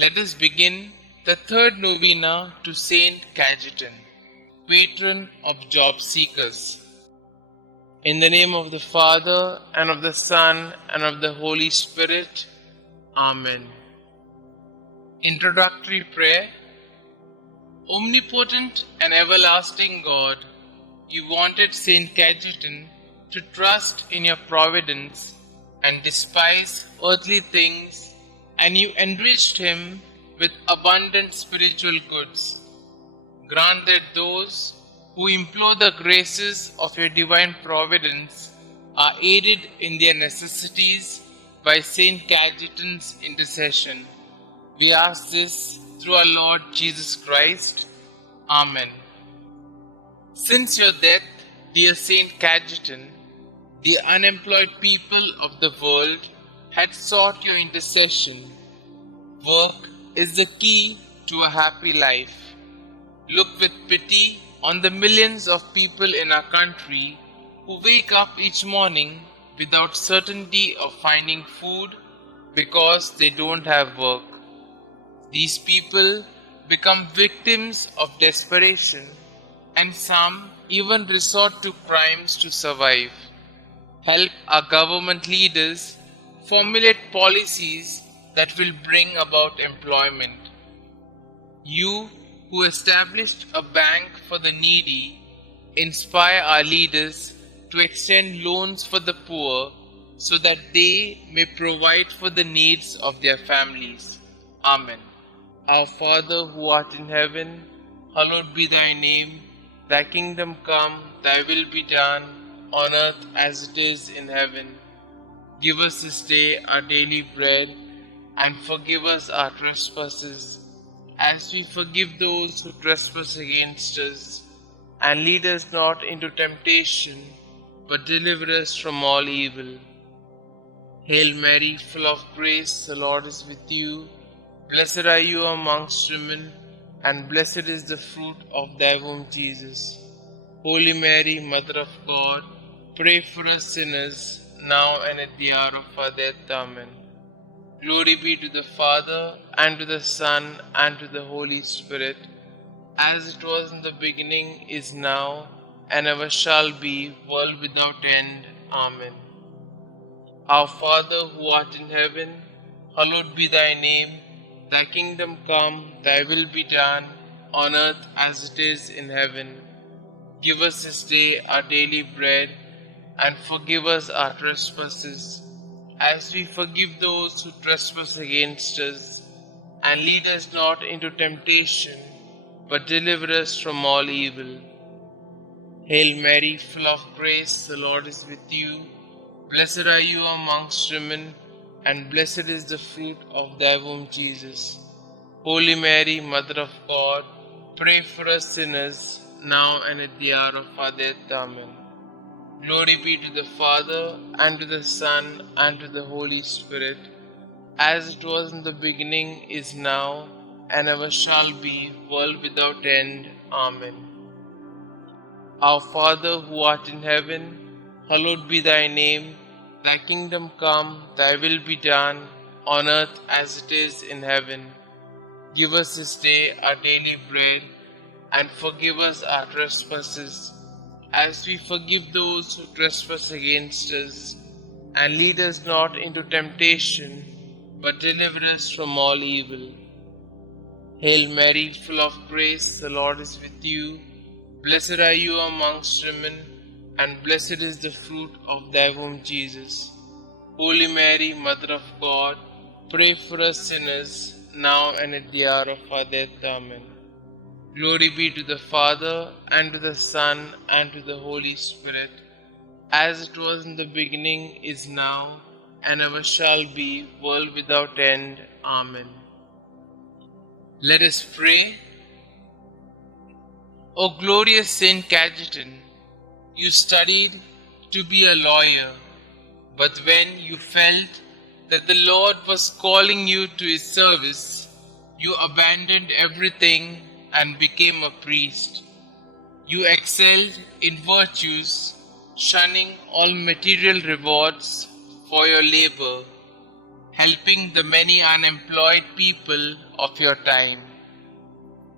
Let us begin the third novena to Saint Cajetan, patron of job seekers. In the name of the Father, and of the Son, and of the Holy Spirit. Amen. Introductory Prayer. Omnipotent and everlasting God, you wanted Saint Cajetan to trust in your providence and despise earthly things, and you enriched him with abundant spiritual goods. Grant that those who implore the graces of your divine providence are aided in their necessities by Saint Cajetan's intercession. We ask this through our Lord Jesus Christ. Amen. Since your death, dear Saint Cajetan, the unemployed people of the world had sought your intercession. Work is the key to a happy life. Look with pity on the millions of people in our country who wake up each morning without certainty of finding food because they don't have work. These people become victims of desperation, and some even resort to crimes to survive. Help our government leaders formulate policies that will bring about employment. You who established a bank for the needy, inspire our leaders to extend loans for the poor so that they may provide for the needs of their families. Amen. Our Father who art in heaven, hallowed be thy name. Thy kingdom come, thy will be done, on earth as it is in heaven. Give us this day our daily bread, and forgive us our trespasses, as we forgive those who trespass against us. And lead us not into temptation, but deliver us from all evil. Hail Mary, full of grace, the Lord is with you. Blessed are you amongst women, and blessed is the fruit of thy womb, Jesus. Holy Mary, Mother of God, pray for us sinners, now and at the hour of our death. Amen. Glory be to the Father, and to the Son, and to the Holy Spirit, as it was in the beginning, is now, and ever shall be, world without end. Amen. Our Father who art in heaven, hallowed be thy name. Thy kingdom come, thy will be done, on earth as it is in heaven. Give us this day our daily bread, and forgive us our trespasses, as we forgive those who trespass against us. And lead us not into temptation, but deliver us from all evil. Hail Mary, full of grace, the Lord is with you. Blessed are you amongst women, and blessed is the fruit of thy womb, Jesus. Holy Mary, Mother of God, pray for us sinners, now and at the hour of our death. Amen. Glory be to the Father, and to the Son, and to the Holy Spirit, as it was in the beginning, is now, and ever shall be, world without end. Amen. Our Father who art in heaven, hallowed be thy name. Thy kingdom come, thy will be done, on earth as it is in heaven. Give us this day our daily bread, and forgive us our trespasses, as we forgive those who trespass against us. And lead us not into temptation, but deliver us from all evil. Hail Mary, full of grace, the Lord is with you. Blessed are you amongst women, and blessed is the fruit of thy womb, Jesus. Holy Mary, Mother of God, pray for us sinners, now and at the hour of our death. Amen. Glory be to the Father, and to the Son, and to the Holy Spirit, as it was in the beginning, is now, and ever shall be, world without end. Amen. Let us pray. O glorious Saint Cajetan, you studied to be a lawyer, but when you felt that the Lord was calling you to his service, you abandoned everything and became a priest. You excelled in virtues, shunning all material rewards for your labor. helping the many unemployed people of your time.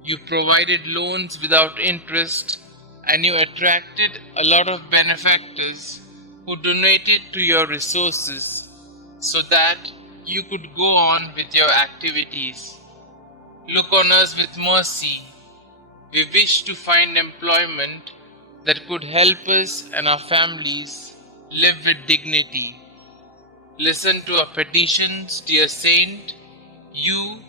You provided loans without interest, and you attracted a lot of benefactors who donated to your resources so that you could go on with your activities. Look on us with mercy. We wish to find employment that could help us and our families live with dignity. Listen to our petitions, dear Saint, you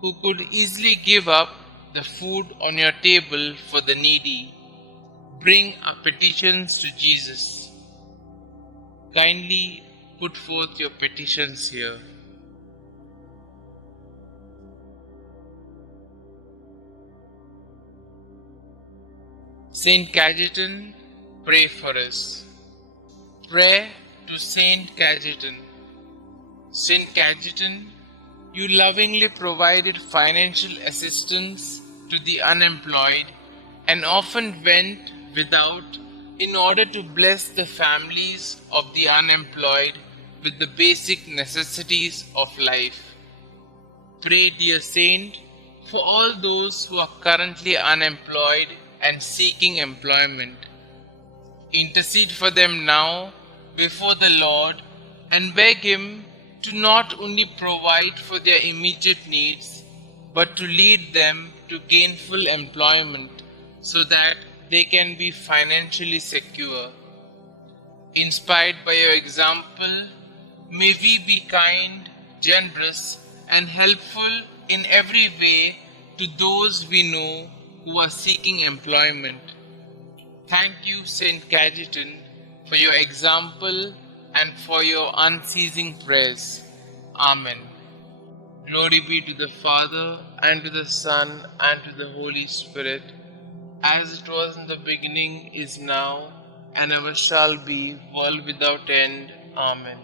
who could easily give up the food on your table for the needy. Bring our petitions to Jesus. Kindly put forth your petitions here. Saint Cajetan, pray for us. Prayer to Saint Cajetan. Saint Cajetan, you lovingly provided financial assistance to the unemployed and often went without in order to bless the families of the unemployed with the basic necessities of life. Pray, dear Saint, for all those who are currently unemployed and seeking employment. Intercede for them now before the Lord and beg Him to not only provide for their immediate needs, but to lead them to gainful employment so that they can be financially secure. Inspired by your example, may we be kind, generous, and helpful in every way to those we know who are seeking employment. Thank you, Saint Cajetan, for your example and for your unceasing prayers. Amen. Glory be to the Father, and to the Son, and to the Holy Spirit, as it was in the beginning, is now, and ever shall be, world without end. Amen.